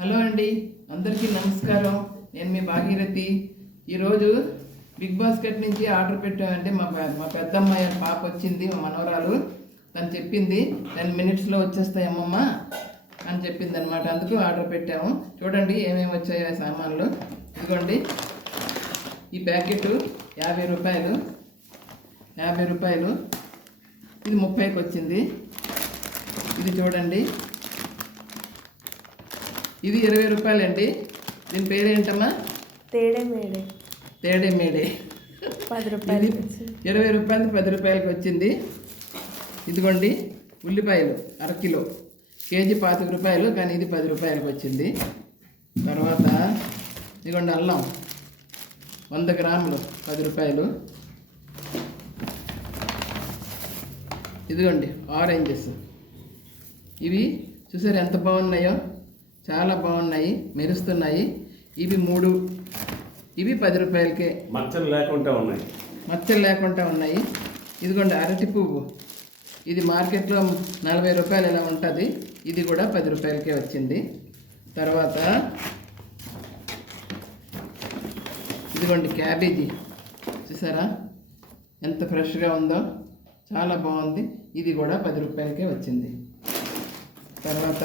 Hello అండి, అందరికీ నమస్కారం. నేను మీ భాగీరథి. ఈరోజు బిగ్ బాస్కెట్ నుంచి ఆర్డర్ పెట్టామంటే మా పెద్దమ్మాయి పాప వచ్చింది, మా మనవరాలు. తను చెప్పింది 10 మినిట్స్లో వచ్చేస్తాయమ్మమ్మ అని చెప్పింది అనమాట. అందుకు ఆర్డర్ పెట్టాము. చూడండి ఏమేమి వచ్చాయో సామాన్లు. ఇదిగోండి, ఈ ప్యాకెట్ 50 రూపాయలు. ఇది 30కి వచ్చింది. ఇది చూడండి, ఇది 20 రూపాయలండి. దీని పేరేంటమ్మా? తేడే మేడే 10 రూపాయలు. 20 రూపాయలు 10 రూపాయలకి వచ్చింది. ఇదిగోండి, ఉల్లిపాయలు అరకిలో, కేజీ 25 రూపాయలు, కానీ ఇది 10 రూపాయలకి వచ్చింది. తర్వాత ఇదిగోండి, అల్లం 100 గ్రాములు 10 రూపాయలు. ఇదిగోండి, ఆరెంజెస్. ఇవి చూసారు ఎంత బాగున్నాయో, చాలా బాగున్నాయి, మెరుస్తున్నాయి. ఇవి 3, ఇవి 10 రూపాయలకే. మచ్చలు లేకుండా ఉన్నాయి. ఇదిగోండి, అరటి పువ్వు. ఇది మార్కెట్లో 40 రూపాయలు ఇలా ఉంటుంది. ఇది కూడా 10 రూపాయలకే వచ్చింది. తర్వాత ఇదిగోండి, క్యాబేజీ. చూసారా ఎంత ఫ్రెష్గా ఉందో, చాలా బాగుంది. ఇది కూడా 10 రూపాయలకే వచ్చింది. తర్వాత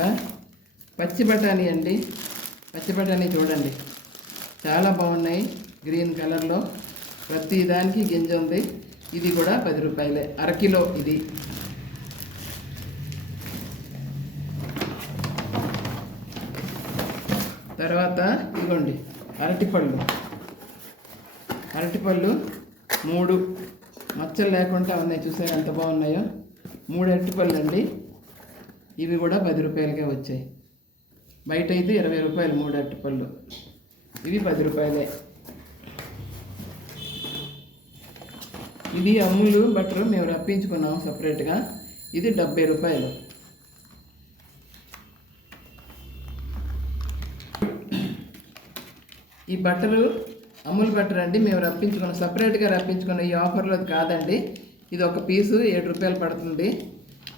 పచ్చి బఠానీ అండి. పచ్చి బఠానీ చూడండి, చాలా బాగున్నాయి, గ్రీన్ కలర్లో. ప్రతి దానికి గింజ ఉంది. ఇది కూడా 10 రూపాయలే, అరకిలో ఇది. తర్వాత ఇదిగోండి, అరటిపళ్ళు 3 మచ్చలు లేకుండా ఉన్నాయి. చూసారు ఎంత బాగున్నాయో. 3 అరటిపళ్ళు అండి. ఇవి కూడా 10 రూపాయలకే వచ్చాయి. బయట అయితే 20 రూపాయలు 3 అరటిపళ్ళు. ఇవి 10 రూపాయలే. ఇది అమూల్ బటర్ మేము రప్పించుకున్నాము సపరేట్గా. ఇది 70 రూపాయలు. ఈ బట్టరు అమూల్ బటర్ అండి, మేము రప్పించుకున్నాం, సపరేట్గా రప్పించుకున్నాం. ఈ ఆఫర్లో కాదండి. ఇది ఒక పీసు 7 రూపాయలు పడుతుంది.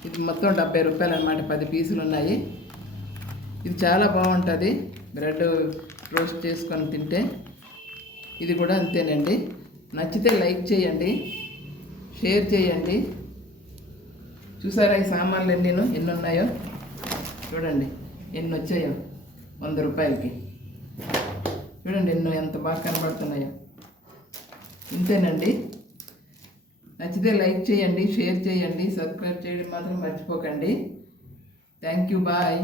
ఇది మొత్తం 70 రూపాయలు అన్నమాట. 10 పీసులు ఉన్నాయి. ఇది చాలా బాగుంటుంది, బ్రెడ్ రోస్ట్ చేసుకొని తింటే. ఇది కూడా అంతేనండి. నచ్చితే లైక్ చేయండి, షేర్ చేయండి. చూసారా ఈ సామాన్లు ఎన్ని ఉన్నాయో? చూడండి ఎన్ని వచ్చాయో 100 రూపాయలకి. చూడండి ఎంత బాగా కనబడుతున్నాయో. ఇంతేనండి. నచ్చితే లైక్ చేయండి, షేర్ చేయండి, సబ్స్క్రైబ్ చేయడం మాత్రం మర్చిపోకండి. Thank you, bye.